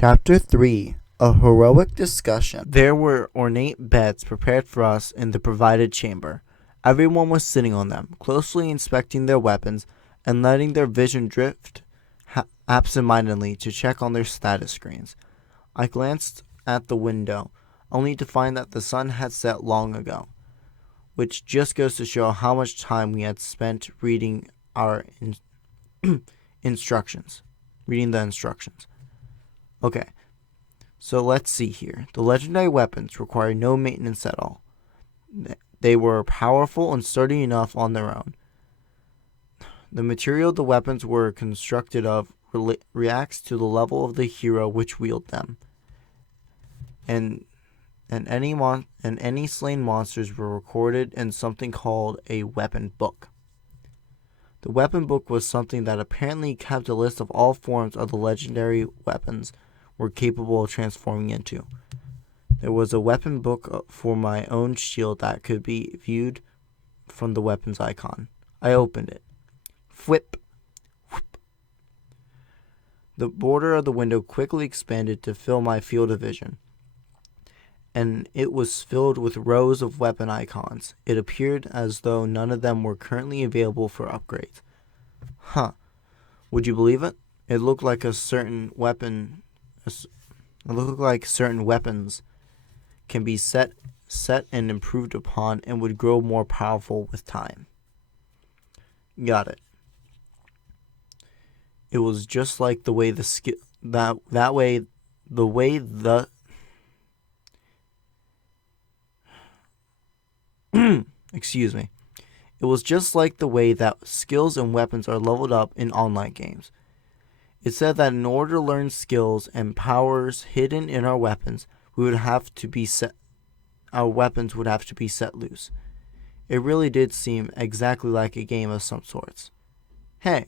Chapter 3. A Heroic Discussion. There were ornate beds prepared for us in the provided chamber. Everyone was sitting on them, closely inspecting their weapons and letting their vision drift absent-mindedly to check on their status screens. I glanced at the window, only to find that the sun had set long ago, which just goes to show how much time we had spent reading our instructions. Reading the instructions. Okay, so let's see here. The legendary weapons require no maintenance at all. They were powerful and sturdy enough on their own. The material the weapons were constructed of reacts to the level of the hero which wields them. And any slain monsters were recorded in something called a weapon book. The weapon book was something that apparently kept a list of all forms of the legendary weapons were capable of transforming into. There was a weapon book for my own shield that could be viewed from the weapons icon. I opened it. Whip. Whoop. The border of the window quickly expanded to fill my field of vision, and it was filled with rows of weapon icons. It appeared as though none of them were currently available for upgrades. Would you believe it? It looked like certain weapons can be set and improved upon and would grow more powerful with time. Got it. It was just like the way the skill excuse me. It was just like the way that skills and weapons are leveled up in online games. It said that in order to learn skills and powers hidden in our weapons, our weapons would have to be set loose. It really did seem exactly like a game of some sorts. Hey,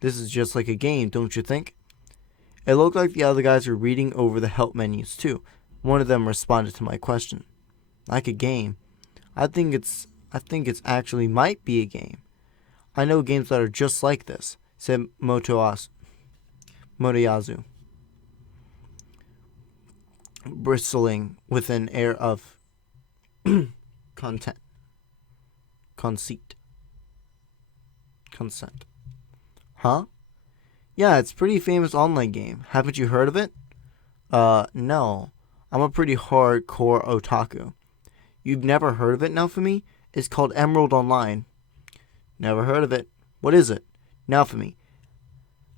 this is just like a game, don't you think? It looked like the other guys were reading over the help menus too. One of them responded to my question. Like a game? I think it's actually might be a game. I know games that are just like this, said Motoyazu, bristling with an air of conceit. Consent. Huh? Yeah, it's a pretty famous online game. Haven't you heard of it? No. I'm a pretty hardcore otaku. You've never heard of it, Naofumi? It's called Emerald Online. Never heard of it. What is it? Naofumi,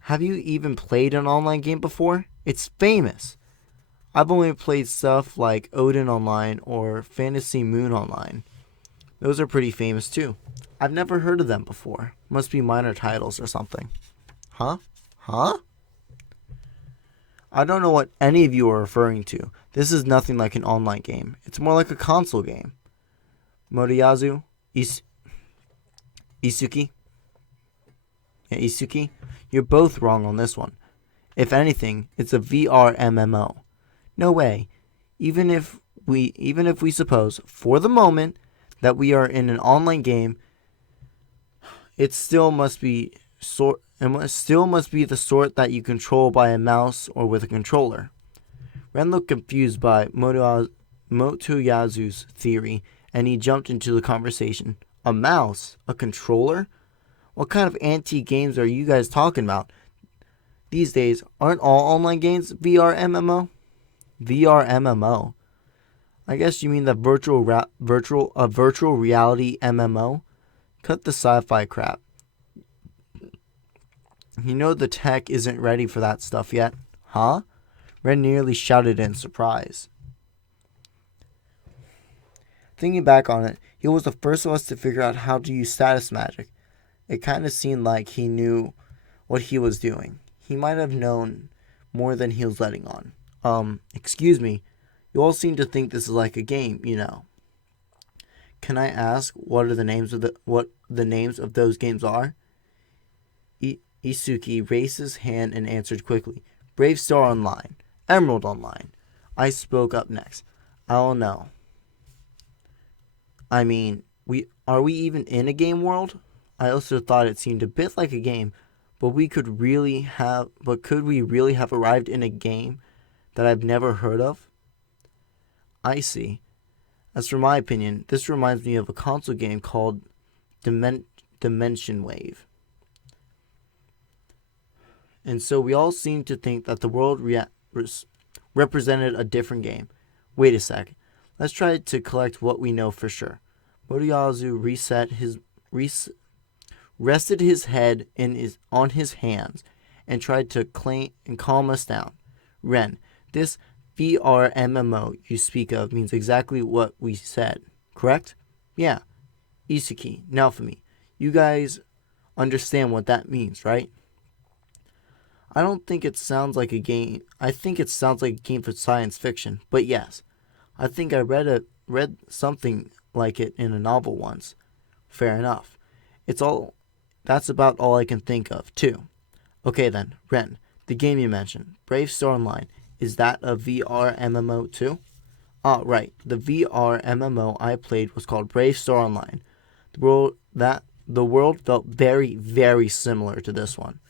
have you even played an online game before? It's famous. I've only played stuff like Odin Online or Fantasy Moon Online. Those are pretty famous too. I've never heard of them before. Must be minor titles or something. Huh? I don't know what any of you are referring to. This is nothing like an online game. It's more like a console game. Motoyazu? Isuki? Yeah, Isuki? You're both wrong on this one. If anything, it's a VR MMO. No way. Even if we suppose, for the moment, that we are in an online game, it still must be the sort that you control by a mouse or with a controller. Ren looked confused by Motoyazu's theory, and he jumped into the conversation. A mouse? A controller? What kind of antique games are you guys talking about? These days, aren't all online games VR MMO? VR MMO? I guess you mean the virtual reality MMO? Cut the sci-fi crap. You know the tech isn't ready for that stuff yet. Huh? Ren nearly shouted in surprise. Thinking back on it, he was the first of us to figure out how to use status magic. It kind of seemed like he knew what he was doing. He might have known more than he was letting on. Excuse me. You all seem to think this is like a game, you know. Can I ask what the names of those games are? Isuki raised his hand and answered quickly. Brave Star Online. Emerald Online. I spoke up next. I don't know. I mean, are we even in a game world? I also thought it seemed a bit like a game, But could we really have arrived in a game that I've never heard of? I see. As for my opinion, this reminds me of a console game called Dimension Wave. And so we all seem to think that the world represented a different game. Wait a sec. Let's try to collect what we know for sure. Moriyazu rested his head on his hands and tried to calm us down. Ren, this VR MMO you speak of means exactly what we said, correct? Yeah. Isaki, Naofumi, you guys understand what that means, right? I don't think it sounds like a game. I think it sounds like a game for science fiction, but yes. I think I read something like it in a novel once. Fair enough. That's about all I can think of, too. Okay then, Ren, the game you mentioned, Brave Star Online, is that a VR MMO too? Ah, right. The VR MMO I played was called Brave Star Online. The world felt very, very similar to this one.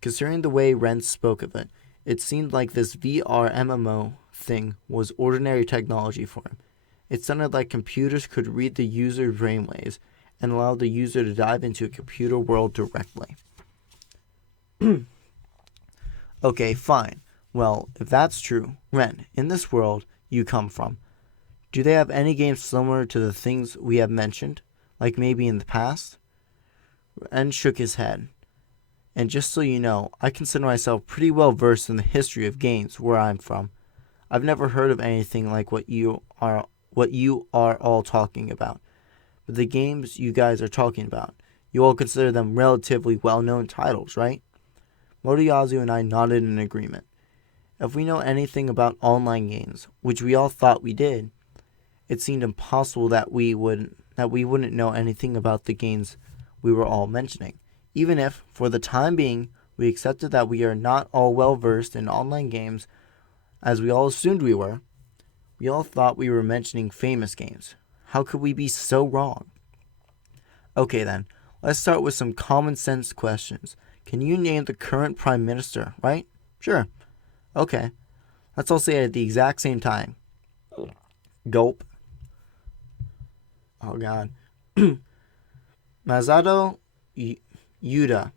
Considering the way Ren spoke of it, it seemed like this VR MMO thing was ordinary technology for him. It sounded like computers could read the user's brainwaves and allow the user to dive into a computer world directly. Okay, fine. Well, if that's true, Ren, in this world you come from, do they have any games similar to the things we have mentioned? Like maybe in the past? Ren shook his head. And just so you know, I consider myself pretty well versed in the history of games where I'm from. I've never heard of anything like what you are all talking about. But the games you guys are talking about, you all consider them relatively well-known titles, right? Moriyazu and I nodded in agreement. If we know anything about online games, which we all thought we did, it seemed impossible that we wouldn't know anything about the games we were all mentioning. Even if, for the time being, we accepted that we are not all well versed in online games, as we all assumed we were, we all thought we were mentioning famous games. How could we be so wrong? Okay then, let's start with some common sense questions. Can you name the current prime minister, right? Sure. Okay. Let's all say it at the exact same time. Gulp. Oh god. Masato Yuda.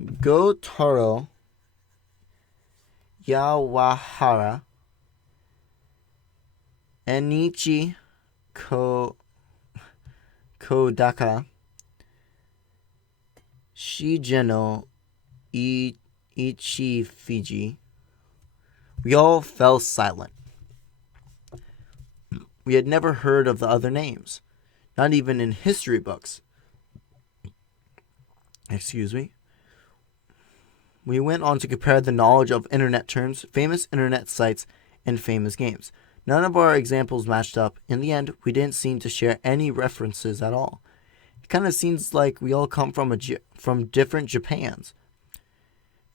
Gotaro Yawahara. Enichi Kodaka. Shigeno Ichifiji. We all fell silent. We had never heard of the other names, not even in history books. Excuse me. We went on to compare the knowledge of internet terms, famous internet sites, and famous games. None of our examples matched up. In the end, we didn't seem to share any references at all. It kind of seems like we all come from different Japans.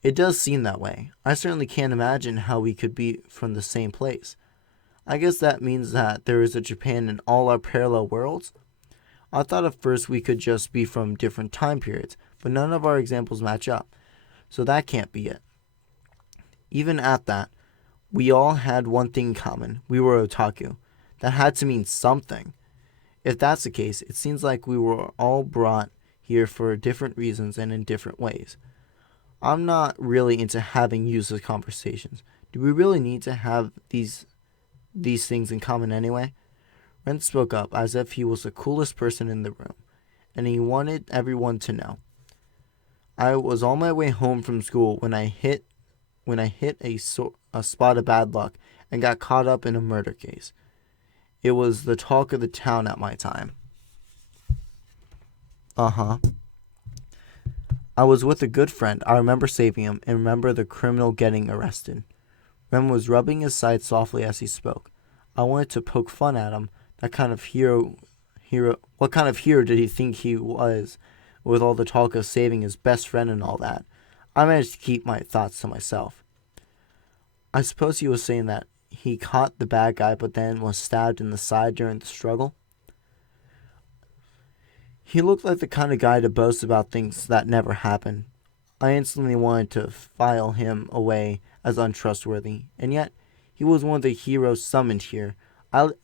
It does seem that way. I certainly can't imagine how we could be from the same place. I guess that means that there is a Japan in all our parallel worlds. I thought at first we could just be from different time periods, but none of our examples match up. So that can't be it. Even at that, we all had one thing in common. We were otaku. That had to mean something. If that's the case, it seems like we were all brought here for different reasons and in different ways. I'm not really into having useless conversations. Do we really need to have these things in common anyway? Ren spoke up as if he was the coolest person in the room, and he wanted everyone to know. I was on my way home from school when I hit a spot of bad luck and got caught up in a murder case. It was the talk of the town at my time. Uh-huh. I was with a good friend. I remember saving him and remember the criminal getting arrested. Ren was rubbing his side softly as he spoke. I wanted to poke fun at him. What kind of hero did he think he was, with all the talk of saving his best friend and all that? I managed to keep my thoughts to myself. I suppose he was saying that he caught the bad guy but then was stabbed in the side during the struggle? He looked like the kind of guy to boast about things that never happened. I instantly wanted to file him away as untrustworthy, and yet he was one of the heroes summoned here. The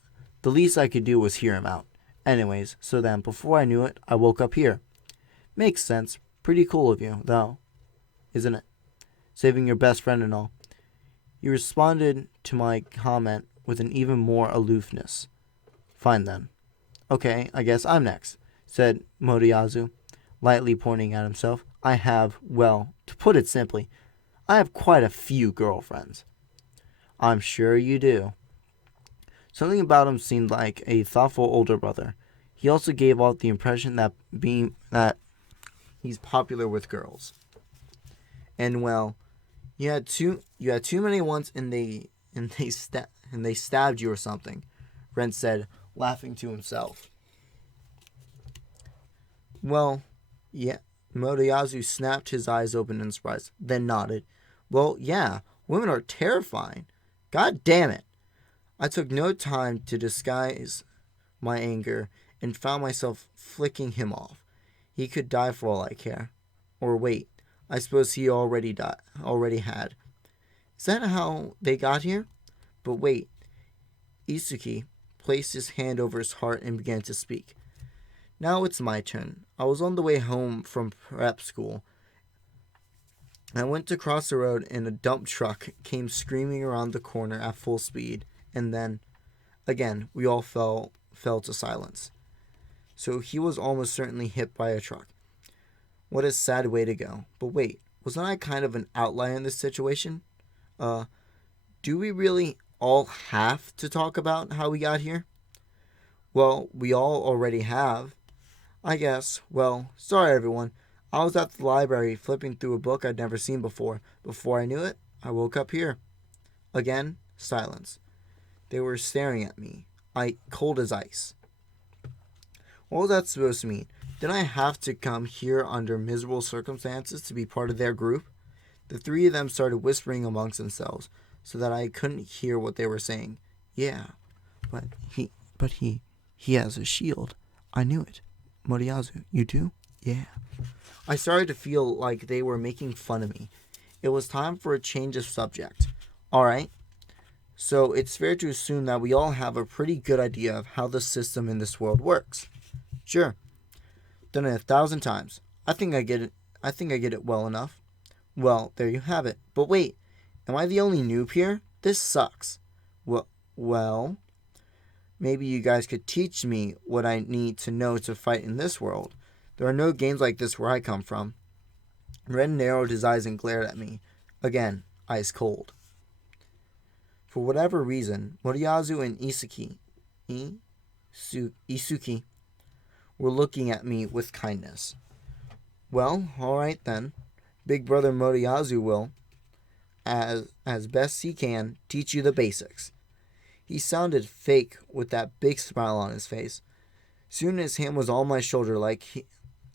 least I could do was hear him out. Anyways, so then, before I knew it, I woke up here. Makes sense. Pretty cool of you, though, isn't it? Saving your best friend and all. He responded to my comment with an even more aloofness. Fine then. Okay, I guess I'm next, said Moriyazu, lightly pointing at himself. I have, well, to put it simply, I have quite a few girlfriends. I'm sure you do. Something about him seemed like a thoughtful older brother. He also gave off the impression that he's popular with girls. And well, you had too many once, and they stabbed you or something, Ren said, laughing to himself. Well, yeah. Moriyazu snapped his eyes open in surprise, then nodded. Well, yeah, women are terrifying. God damn it. I took no time to disguise my anger and found myself flicking him off. He could die for all I care. Or wait, I suppose he already had. Is that how they got here? But wait. Isuki placed his hand over his heart and began to speak. Now it's my turn. I was on the way home from prep school. I went to cross the road and a dump truck came screaming around the corner at full speed, and then, again, we all fell to silence. So he was almost certainly hit by a truck. What a sad way to go. But wait, wasn't I kind of an outlier in this situation? Do we really all have to talk about how we got here? Well, we all already have. I guess. Well, sorry everyone. I was at the library flipping through a book I'd never seen before. Before I knew it, I woke up here. Again, silence. They were staring at me, cold as ice. What was that supposed to mean? Did I have to come here under miserable circumstances to be part of their group? The three of them started whispering amongst themselves, so that I couldn't hear what they were saying. Yeah, but he has a shield. I knew it. Moriyazu, you do? Yeah. I started to feel like they were making fun of me. It was time for a change of subject. Alright, so it's fair to assume that we all have a pretty good idea of how the system in this world works. Sure. Done it 1,000 times. I think I get it well enough. Well, there you have it. But wait, am I the only noob here? This sucks. Well, maybe you guys could teach me what I need to know to fight in this world. There are no games like this where I come from. Ren narrowed his eyes and glared at me. Again, ice cold. For whatever reason, Moriyazu and Isuki were looking at me with kindness. Well, alright then. Big brother Moriyazu will, as best he can, teach you the basics. He sounded fake with that big smile on his face. Soon his hand was on my shoulder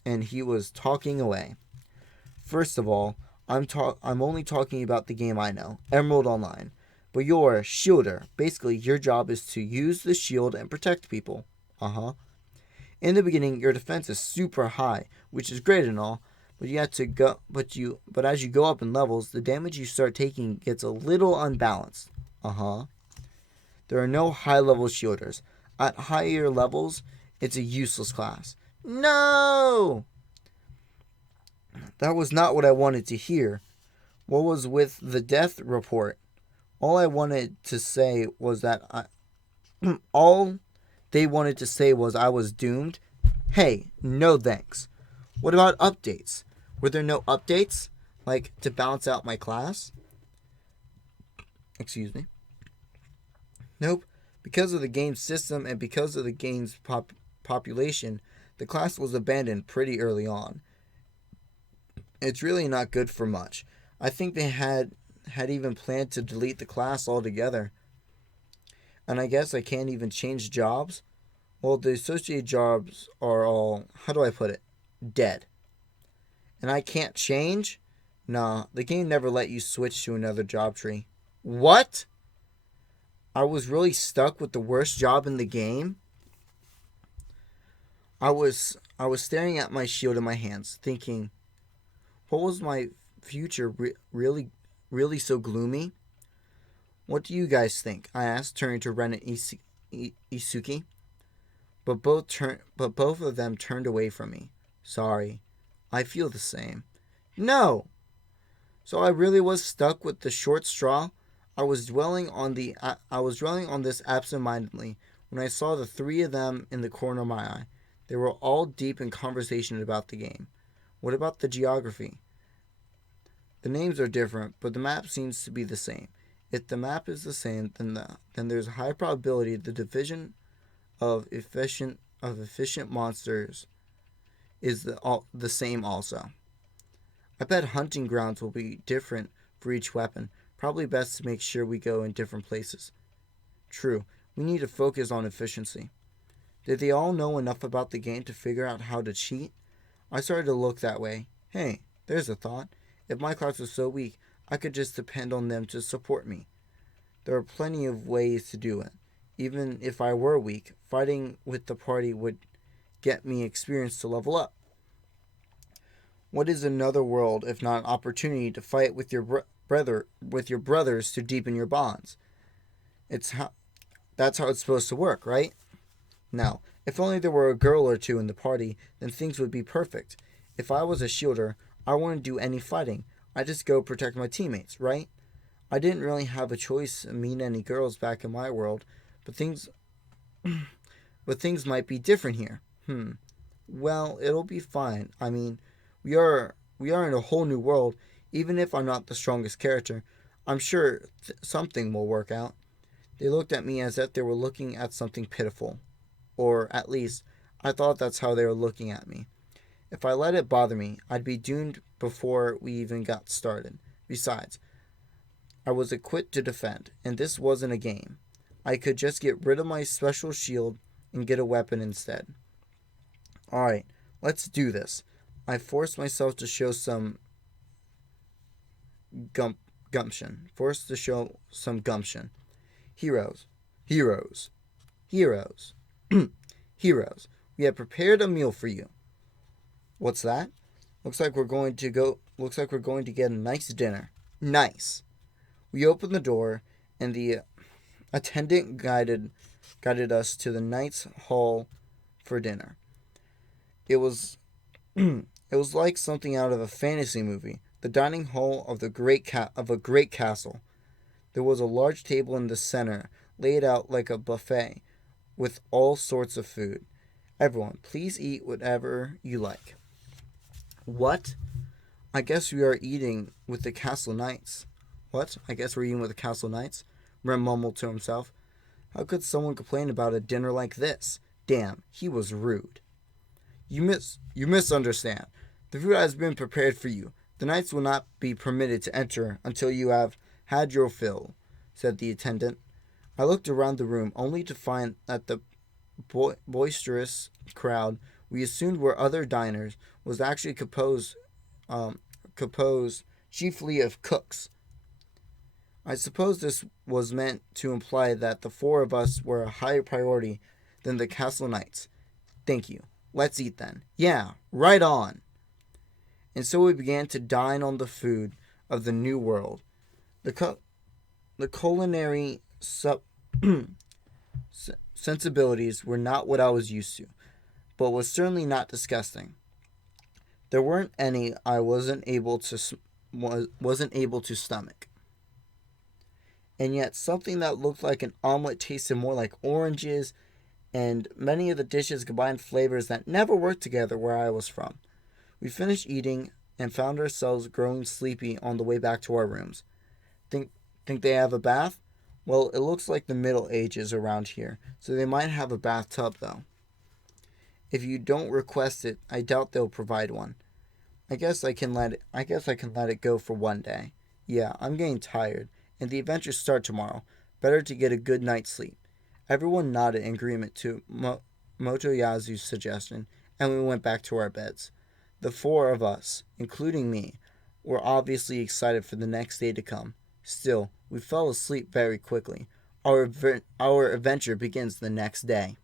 and he was talking away. First of all, I'm only talking about the game I know, Emerald Online. But you're a shielder. Basically, your job is to use the shield and protect people. In the beginning, your defense is super high, which is great and all, but as you go up in levels, the damage you start taking gets a little unbalanced. There are no high-level shielders. At higher levels, it's a useless class. No! That was not what I wanted to hear. What was with the death report? All I wanted to say was that all they wanted to say was I was doomed. Hey, no thanks. What about updates? Were there no updates? Like, to balance out my class? Excuse me. Nope. Because of the game's system and because of the game's population, the class was abandoned pretty early on. It's really not good for much. I think they had even planned to delete the class altogether. And I guess I can't even change jobs? Well, the associated jobs are all, how do I put it, dead. And I can't change? Nah, the game never let you switch to another job tree. What? I was really stuck with the worst job in the game? I was I was staring at my shield in my hands, thinking, what was my future really so gloomy? What do you guys think? I asked, turning to Ren and Isuki. But both of them turned away from me. Sorry, I feel the same. No! So I really was stuck with the short straw. I was dwelling on this absent-mindedly when I saw the three of them in the corner of my eye. They were all deep in conversation about the game. What about the geography? The names are different, but the map seems to be the same. If the map is the same, then there's a high probability the division of efficient monsters is the same also. I bet hunting grounds will be different for each weapon. Probably best to make sure we go in different places. True, we need to focus on efficiency. Did they all know enough about the game to figure out how to cheat? I started to look that way. Hey, there's a thought. If my class was so weak, I could just depend on them to support me. There are plenty of ways to do it. Even if I were weak, fighting with the party would get me experience to level up. What is another world if not an opportunity to fight with your brothers to deepen your bonds? That's how it's supposed to work, right? Now, if only there were a girl or two in the party, then things would be perfect. If I was a shielder, I wouldn't do any fighting. I'd just go protect my teammates, right? I didn't really have a choice to meet any girls back in my world, but things might be different here. Well, it'll be fine. I mean, we are in a whole new world. Even if I'm not the strongest character, I'm sure something will work out. They looked at me as if they were looking at something pitiful. Or, at least, I thought that's how they were looking at me. If I let it bother me, I'd be doomed before we even got started. Besides, I was equipped to defend, and this wasn't a game. I could just get rid of my special shield and get a weapon instead. Alright, let's do this. I forced myself to show some gumption. Heroes. Heroes. Heroes. Heroes. We have prepared a meal for you. What's that? Looks like we're going to get a nice dinner. Nice. We opened the door and the attendant guided us to the knight's hall for dinner. It was like something out of a fantasy movie. The dining hall of a great castle. There was a large table in the center, laid out like a buffet, with all sorts of food. Everyone, please eat whatever you like. What? I guess we are eating with the castle knights. What? I guess we're eating with the castle knights? Rem mumbled to himself. How could someone complain about a dinner like this? Damn, he was rude. You misunderstand. The food has been prepared for you. The knights will not be permitted to enter until you have had your fill, said the attendant. I looked around the room only to find that the boisterous crowd we assumed were other diners was actually composed chiefly of cooks. I suppose this was meant to imply that the four of us were a higher priority than the castle knights. Thank you. Let's eat then. Yeah, right on. And so we began to dine on the food of the new world. The culinary sensibilities were not what I was used to, but was certainly not disgusting. There weren't any I wasn't able to stomach. And yet something that looked like an omelet tasted more like oranges, and many of the dishes combined flavors that never worked together where I was from. We finished eating and found ourselves growing sleepy on the way back to our rooms. Think they have a bath? Well, it looks like the Middle Ages around here, so they might have a bathtub though. If you don't request it, I doubt they'll provide one. I guess I can let it go for one day. Yeah, I'm getting tired, and the adventures start tomorrow. Better to get a good night's sleep. Everyone nodded in agreement to Motoyazu's suggestion, and we went back to our beds. The four of us, including me, were obviously excited for the next day to come. Still, we fell asleep very quickly. Our adventure begins the next day.